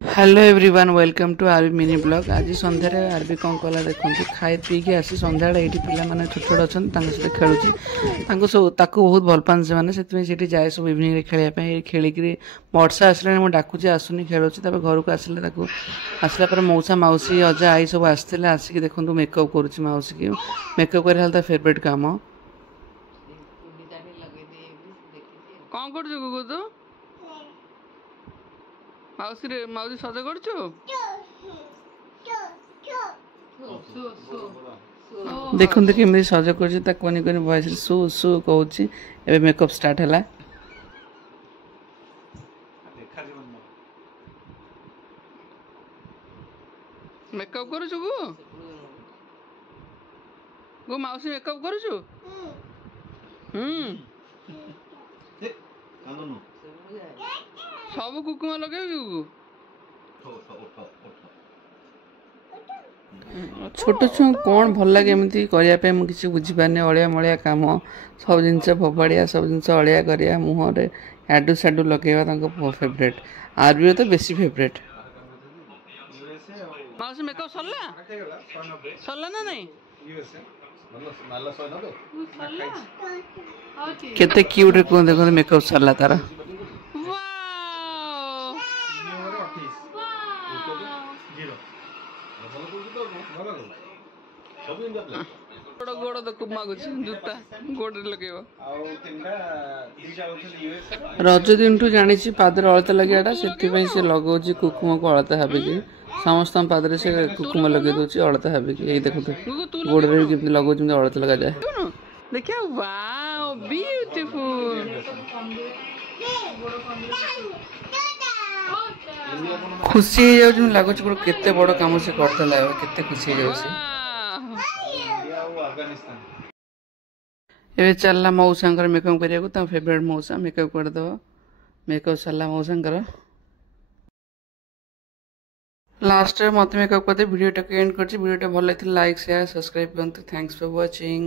Hello everyone welcome to RB mini blog. आज सन्धार RB कौन कला देखो खाई पीके आसी सन्ध्या ये पे छोट छोट अच्छा सहित खेलुची सब बहुत भल पान से जाए सब इवनिंग खेलने खेलिक वर्षा आसला मुझे डाकुची आसुनी खेलुची घर को आसला आसला मौसा मौसी अजा आई सब आसते आसिक देखो मेकअप करुच्ची मौसी की मेकअप कर फेवरेट काम कौन कर माउसी माउसी सज कर देखो केमी सज कर कोनी कोनी वॉइस सु सु कहूँ एबे मेकअप स्टार्ट है मेकअप करू गो माउसी मेकअप करू सब कुकुमा लगे छोट छुआ कौन भल लगे एमती करने मुझे बुझीपारे अलिया मलिया कम सब जिन फोपाड़िया सब जिन अलिया करिया मुहर आडू साडू लगेगा फेवरेट आरबी तो बेसी फेवरेट माउसी मेकअप सरला ना नहीं केते क्यूट को देखो मेकअप सरला तार गोड़ देखो मागुच जूता गोड़ लगे रज दिन ठू जानी पादर अलता लगे से लगौच कुकुम को अलता हाबिक समस्त पादर से कुकुम लगे दौर अलता हाबिक यही देखो गोड़ में लगौच अलता लगा जाए देखिए वाओ ब्यूटीफुल खुशी लगुच केते बड़ काम से करता केते खुशी ए चलला मौसा मेकअप करिया फेवरेट मौसा मेकअप करदे मेकअप सरला मौसा लास्ट मत मेकअप करदे वीडियो एंड कर वीडियो भल लगे लाइक शेयर सब्सक्राइब करते थैंक्स फॉर वाचिंग।